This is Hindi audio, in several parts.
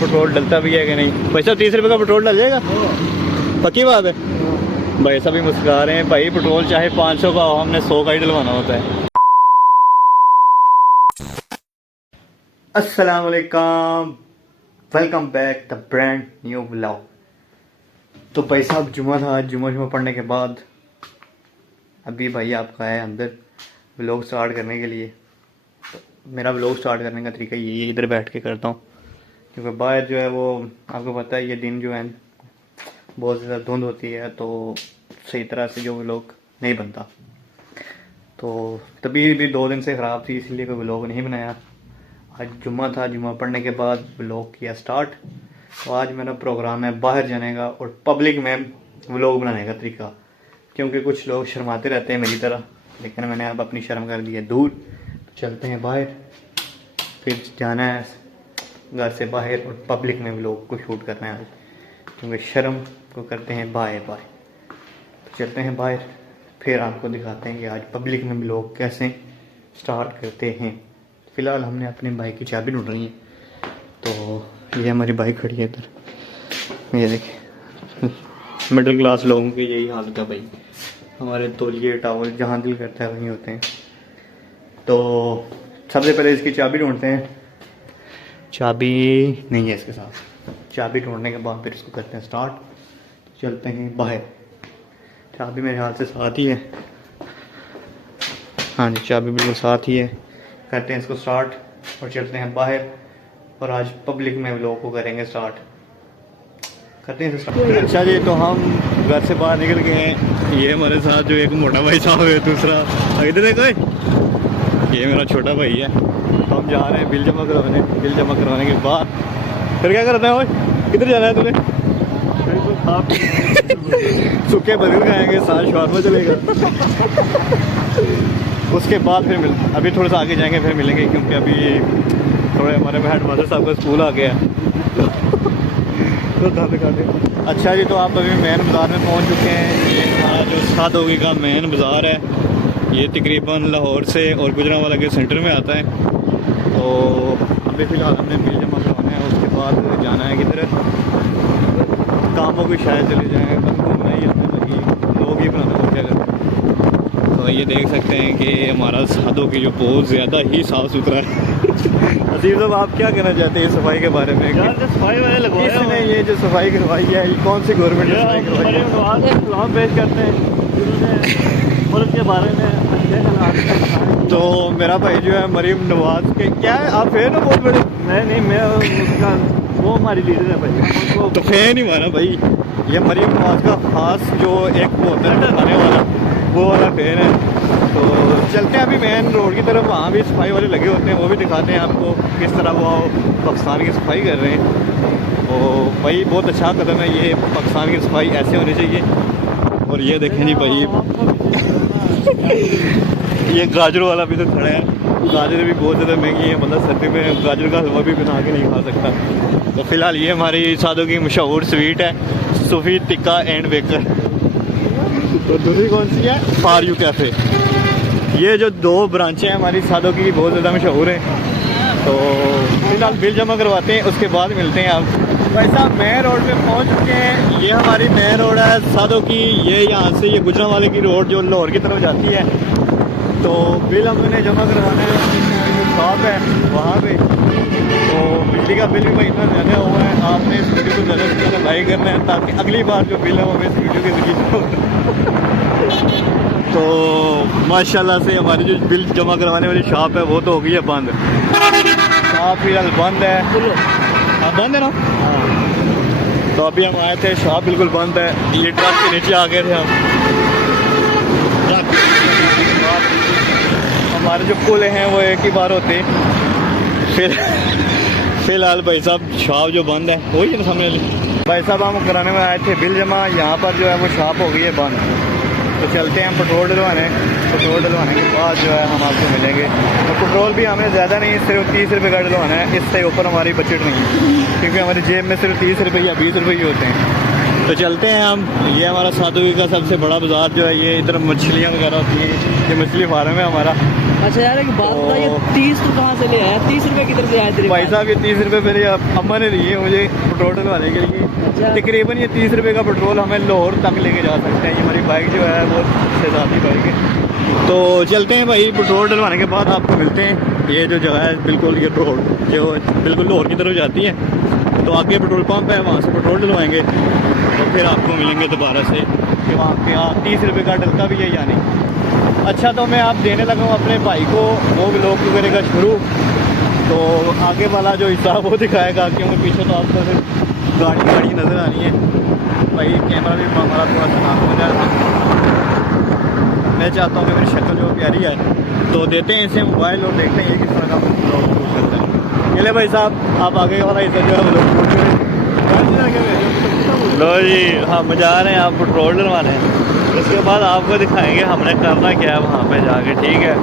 पेट्रोल डलता भी है कि नहीं। भाई साहब 30 रुपये का पेट्रोल डल जाएगा? पक्की बात है? भाई साहब भी मुस्कुरा रहे हैं। भाई पेट्रोल चाहे 500 का हो, हमने 100 का ही डलवाना होता है। अस्सलाम वालेकुम, welcome back the brand new vlog. तो भाई साहब जुम्मा था, आज जुम्मा पढ़ने के बाद अभी भाई आपका है अंदर व्लॉग स्टार्ट करने के लिए। तो मेरा व्लॉग स्टार्ट करने का तरीका यही इधर बैठ के करता हूँ, क्योंकि बाहर जो है वो आपको पता है ये दिन जो है बहुत ज़्यादा धुंध होती है, तो सही तरह से जो व्लॉग नहीं बनता। तो तभी भी 2 दिन से ख़राब थी, इसलिए कोई व्लॉग नहीं बनाया। आज जुम्मा था, जुम्मा पढ़ने के बाद व्लॉग किया स्टार्ट। तो आज मेरा प्रोग्राम है बाहर जाने का और पब्लिक में व्लॉग बनाने का तरीका, क्योंकि कुछ लोग शर्माते रहते हैं मेरी तरह, लेकिन मैंने अब अपनी शर्म कर दी है दूर। तो चलते हैं बाहर, फिर जाना है घर से बाहर और पब्लिक में व्लॉग को शूट करना है आज, क्योंकि शर्म को करते हैं बाय बाय। तो चलते हैं बाहर, फिर आपको दिखाते हैं कि आज पब्लिक में व्लॉग कैसे स्टार्ट करते हैं। फ़िलहाल हमने अपनी बाइक की चाबी ढूंढ रही है, तो ये हमारी बाइक खड़ी है इधर। ये देखिए मिडिल क्लास लोगों की यही हालत है भाई, हमारे तौलिए टावल जहाँ दिल करता है वहीं होते हैं। तो सबसे पहले इसकी चाबी ढूंढते हैं। चाबी नहीं है इसके साथ। चाबी ढूंढने के बाद फिर इसको करते हैं स्टार्ट। तो चलते हैं बाहर। चाबी मेरे हाथ से साथ ही है। हाँ जी, चाबी बिल्कुल साथ ही है। करते हैं इसको स्टार्ट और चलते हैं बाहर, और आज पब्लिक में व्लॉग को करेंगे स्टार्ट। करते हैं स्टार्ट। अच्छा जी, तो हम घर से बाहर निकल गए हैं। ये हमारे साथ जो एक मोटा भाई साहब है, दूसरा इधर है कोई, ये मेरा छोटा भाई है। तो हम जा रहे हैं बिल जमा करवाने। बिल जमा करवाने के बाद फिर क्या करना है भाई? किधर जाना है तुम्हें? सूखे बर्गर खाएंगे, साथ शॉर्मा चलेगा। उसके बाद फिर अभी थोड़ा सा आगे जाएंगे, फिर मिलेंगे, क्योंकि अभी थोड़े हमारे हेड मास्टर साहब का स्कूल आ गया है। तो दिखाते। अच्छा जी, तो आप अभी मेन बाज़ार में पहुंच चुके हैं। ये हमारा जो सादोगी का मेन बाज़ार है, ये तकरीबन लाहौर से और गुजरांवाला के सेंटर में आता है। तो अभी फ़िलहाल हमने बिल जमा करवाना है, उसके बाद जाना है किधर, कामों की शायद चले जाएँ, बस घूमना ही हमें लगी, लोग ही बनाना हो क्या करते। तो ये देख सकते हैं कि हमारा सादों की जो बहुत ज़्यादा ही साफ़ सुथरा है। अजीब साहब, आप क्या कहना चाहते हैं सफाई के बारे में? यार जो सफाई वाले लगवाए इसने ये जो सफाई करवाई है, ये कौन सी गवर्नमेंट ने सफाई करवाई है? सलाम पेश करते हैं मुल्क के बारे में अच्छे हालात। तो मेरा भाई जो है मरीम नवाज के, क्या है आप फैन हो बहुत बड़े? नहीं मैं उसका, वो हमारी लीडर है भाई। तो फैन ही माना भाई, ये मरीम नवाज का खास जो एक वो होता है खाने वाला, वो वाला फैन है। तो चलते हैं अभी मेन रोड की तरफ, वहाँ भी सफाई वाले लगे होते हैं, वो भी दिखाते हैं आपको किस तरह वो पाकिस्तान की सफाई कर रहे हैं। तो भाई बहुत अच्छा कदम है ये, पाकिस्तान की सफाई ऐसे होनी चाहिए। और ये देखें जी भाई, ये गाजर वाला भी तो खड़ा है। गाजर भी बहुत ज़्यादा महंगी है, मतलब सर्दी में गाजर का हलवा भी बना के नहीं खा सकता। तो फ़िलहाल ये हमारी सादों की मशहूर स्वीट है, सूफी टिक्का एंड बेकर। तो दूसरी कौन सी है? For you cafe. ये जो 2 ब्रांचें हैं हमारी सादों की, बहुत ज़्यादा मशहूर हैं। तो फिलहाल बिल जमा करवाते हैं, उसके बाद मिलते हैं आप। भाई साहब मेन रोड पे पहुंच चुके हैं। ये हमारी मेन रोड है सादों की। ये यहाँ से ये गुजरांवाले की रोड जो लाहौर की तरफ जाती है। तो बिल हमने जमा करवाना है, जो शॉप है वहाँ पे। तो बिजली का बिल भी भाई इतना ज़्यादा हुआ है, आपने इस वीडियो को ज़्यादा से ज़्यादा लाइक करना है, ताकि अगली बार जो बिल है वो हमें इस वीडियो के जरिए। तो माशाल्लाह से हमारी जो बिल जमा करवाने वाली शॉप है वो तो हो गई है बंद। शॉप फिलहाल बंद है। हाँ बंद है ना। तो अभी हम आए थे, शॉप बिल्कुल बंद है। ये ट्रक के नीचे आ गए थे हम। हमारे जो पुल हैं वो एक ही बार होते। फिलहाल भाई साहब शॉप जो बंद है वही है सामने। भाई साहब हम कराने में आए थे बिल जमा, यहाँ पर जो है वो शॉप हो गई है बंद। तो चलते हैं हम पेट्रोल डलवाने। पेट्रोल डलवाने के बाद जो है हम आपको मिलेंगे। तो पेट्रोल भी हमें ज़्यादा नहीं, सिर्फ 30 रुपये का डलवाना है, इससे ऊपर हमारी बजट नहीं, क्योंकि हमारी जेब में सिर्फ 30 रुपये या 20 रुपये ही होते हैं। तो चलते हैं हम। ये हमारा साधुवी का सबसे बड़ा बाजार जो है, ये इधर मछलियाँ वगैरह होती हैं, ये मछली फार्म है हमारा। अच्छा यार, एक बात बताइए, 30 तो कहाँ से ले आया? 30 रुपए किधर से आए तेरे भाई पास? साहब ये 30 रुपये मेरे अम्मा ने दिए मुझे पेट्रोल डलवाने के लिए। अच्छा। तकरीबन ये 30 रुपये का पेट्रोल हमें लाहौर तक लेके जा सकते हैं। ये हमारी बाइक जो है वो शहजादी बाइक है। तो चलते हैं भाई, पेट्रोल डलवाने के बाद आपको मिलते हैं। ये जो जगह है बिल्कुल, ये रोड जो बिल्कुल लाहौर की तरफ जाती है, तो आगे पेट्रोल पंप है, वहाँ से पेट्रोल डलवाएंगे तो फिर आपको मिलेंगे दोबारा से कि वहाँ पे 30 रुपये का डलता भी है या नहीं। अच्छा, तो मैं आप देने लगा हूँ अपने भाई को, वो व्लॉग करेगा शुरू, तो आगे वाला जो हिस्सा वो दिखाएगा, क्योंकि पीछे तो आपको फिर गाड़ी नज़र आनी है। भाई कैमरा भी हमारा थोड़ा सा नाक हो जाएगा। मैं चाहता हूँ कि मेरी शक्ल जो प्यारी है, तो देते हैं इसे मोबाइल और देखते हैं ये किस तरह का व्लॉग शूट करता है। चले भाई साहब, आप आगे वाला हिस्सा जो है व्लॉग शूट करें। लो जी, हम जा रहे हैं, आप पेट्रोल डलवाने हैं, उसके बाद आपको दिखाएंगे हमने करना क्या है वहाँ पे जाके। ठीक है,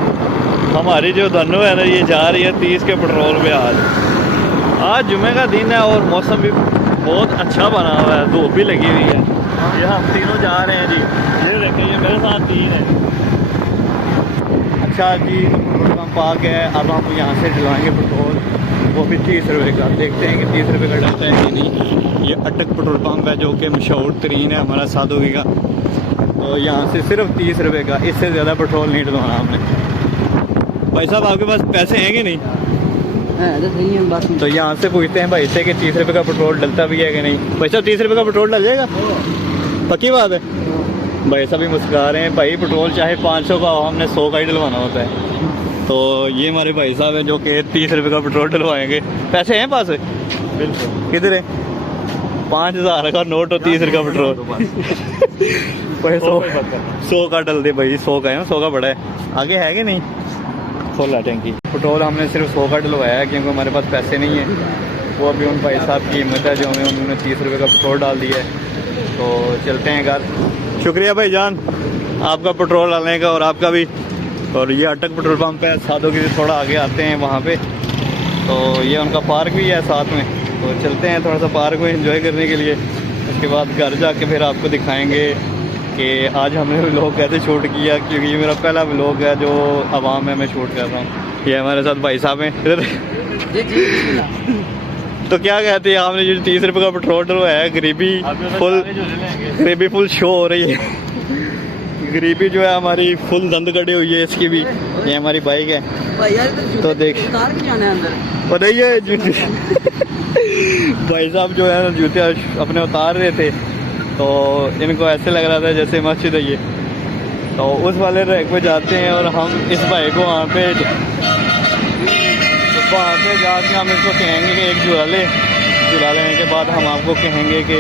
हमारी जो धनु है ना, ये जा रही है 30 के पेट्रोल पे। आज जुमे का दिन है और मौसम भी बहुत अच्छा बना हुआ है, धूप भी लगी हुई है। ये हम तीनों जा रहे हैं जी, ये देखिए ये मेरे साथ 3 है। अच्छा जी, पेट्रोल पंप आ गया है, अब हम यहाँ से डलवाएंगे पेट्रोल, वो भी 30 रुपये का। देखते हैं कि 30 रुपये का डलता है कि नहीं। ये अटक पेट्रोल पंप है जो कि मशहूर तरीन है हमारा साधुवी का, तो यहाँ से सिर्फ 30 रुपये का, इससे ज़्यादा पेट्रोल नहीं डलवाना हमने। भाई साहब आपके पास पैसे हैं कि नहीं? तो सही है बात। तो यहाँ से पूछते हैं भाई से कि 30 रुपये का पेट्रोल डलता भी है कि नहीं। भाई साहब 30 रुपये का पेट्रोल डल जाएगा? पक्की बात है? भाई साहब भी मुस्कुरा रहे हैं। भाई पेट्रोल चाहे 500 का हो, हमने 100 का ही डलवाना होता है। तो ये हमारे भाई साहब हैं जो कि 30 रुपये का पेट्रोल डलवाएंगे। पैसे हैं पास? बिल्कुल। किधर है? 5000 का नोट और 30 रुपये का पेट्रोल। भाई 100 का डल दे भाई, 100 का है ना, 100 का बड़ा है। आगे है कि नहीं? खोला टैंकी। पेट्रोल हमने सिर्फ 100 का डलवाया है क्योंकि हमारे पास पैसे नहीं है। वो अभी उन भाई साहब की हिम्मत है जो हमें उन्होंने 30 रुपये का पेट्रोल डाल दिया है। तो चलते हैं घर। शुक्रिया भाई जान आपका पेट्रोल डालने का और आपका भी। और ये अटक पेट्रोल पंप है, साधु के थोड़ा आगे आते हैं वहाँ पे, तो ये उनका पार्क भी है साथ में। तो चलते हैं थोड़ा सा पार्क में एंजॉय करने के लिए। उसके बाद घर जाके फिर आपको दिखाएंगे कि आज हमने व्लॉग कैसे शूट किया, क्योंकि ये मेरा पहला व्लॉग है जो आवाम में मैं शूट कर रहा हूँ। ये हमारे साथ भाई साहब हैं। तो क्या कहते हैं, आपने जो 30 रुपये का पेट्रोल डलवाया है, गरीबी फुल शो हो रही है। गरीबी जो है हमारी फुल दंद कड़ी हुई है इसकी भी। ये हमारी बाइक है, तो देख और ये जूते भाई साहब जो है जूते अपने उतार रहे थे, तो इनको ऐसे लग रहा था जैसे मस्जिद है ये। तो उस वाले रैक पे जाते हैं और हम इस भाई को वहाँ पे जाके हम इसको कहेंगे कि एक झूला लेने के बाद हम आपको कहेंगे कि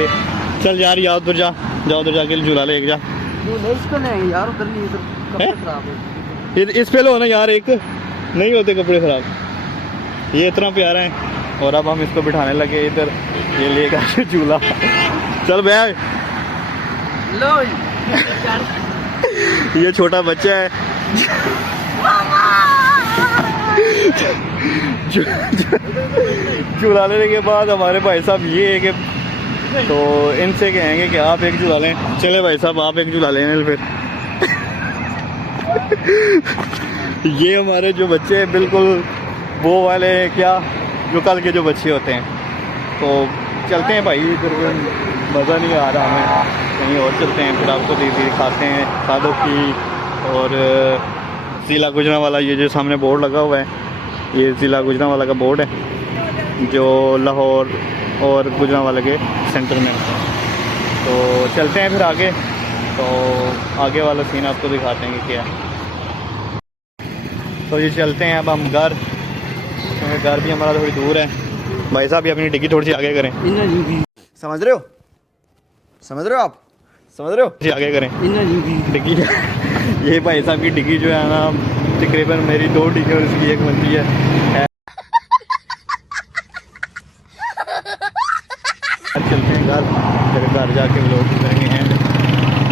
चल यार या उधर जा उधर जाके झूला ले जा। यार उधर नहीं, उधर कपड़े खराब है। इस पे लो ना यार, एक नहीं होते कपड़े खराब। ये इतना प्यारा है। और अब हम इसको बिठाने लगे इधर, ये लेगा झूला। चल भैया लो ये छोटा बच्चा है। झूला लेने के बाद हमारे भाई साहब ये है कि तो इनसे कहेंगे कि आप एक झूला लें। चले भाई साहब आप एक झूला लेने फिर। ये हमारे जो बच्चे हैं बिल्कुल वो वाले क्या जो कल के जो बच्चे होते हैं। तो चलते हैं भाई, फिर मज़ा नहीं आ रहा हमें, कहीं और चलते हैं। फिर आपको दिखाते हैं साधु की और ज़िला गुजरांवाला। ये जो सामने बोर्ड लगा हुआ है, ये ज़िला गुजरांवाला का बोर्ड है जो लाहौर और गुजरांवाला के सेंटर में। तो चलते हैं फिर आगे, तो आगे वाला सीन आपको दिखाते हैं कि क्या है। तो ये चलते हैं अब हम घर, क्योंकि घर भी हमारा थोड़ी दूर है। भाई साहब ये अपनी डिग्गी थोड़ी सी आगे करें। समझ रहे हो आप समझ रहे हो? आगे करें डिग्गी। ये भाई साहब की डिग्गी जो है ना, तकरीबन मेरी 2 डिग्गी और इसकी 1 बनती है। चलते हैं घर, फिर घर जाके लोग करेंगे एंड।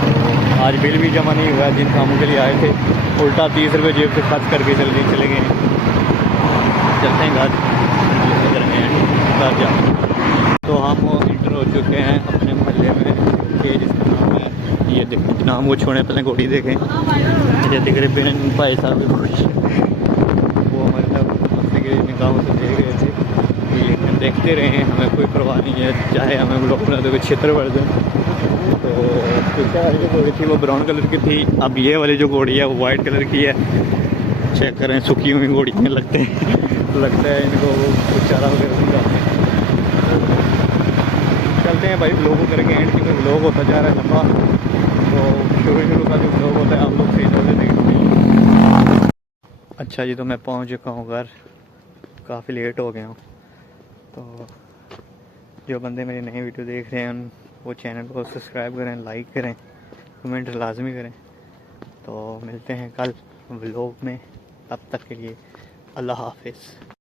तो आज बिल भी जमा नहीं हुआ जिन कामों के लिए आए थे, उल्टा 30 रुपये जेब से खर्च करके चले गए। चलते हैं घर करेंगे एंड घर जा। तो हम इंटर हो चुके हैं अपने मोहल्ले में। ये देखें नाम वो छोड़े, पहले घोड़ी देखें। ये दिख रहे बेन भाई साहब वो हमारे साथ मसले के निगाहों से देख रहे थे, लेकिन देखते रहे, हमें कोई परवाह नहीं है, चाहे हमें ब्लॉग बना दो क्षेत्र बढ़ जाए। तो पीछे वाली जो घोड़ी थी वो ब्राउन कलर की थी, अब ये वाली जो घोड़ी है वो वाइट कलर की है। चेक करें, सूखी हुई घोड़ी में लगता है इनको चारा वगैरह नहीं डालते। चलते हैं भाई, ब्लॉग करेंगे एंड क्योंकि ब्लॉग होता जा रहा है लंबा, तो शुरू का जो ब्लॉग होता है आप लोग सही नजर देखेंगे। अच्छा जी, तो मैं पहुंच चुका हूँ घर, काफ़ी लेट हो गया हूँ। तो जो बंदे मेरी नई वीडियो देख रहे हैं वो चैनल को सब्सक्राइब करें, लाइक करें, कमेंट लाजमी करें। तो मिलते हैं कल व्लॉग में, तब तक के लिए अल्लाह हाफिज़।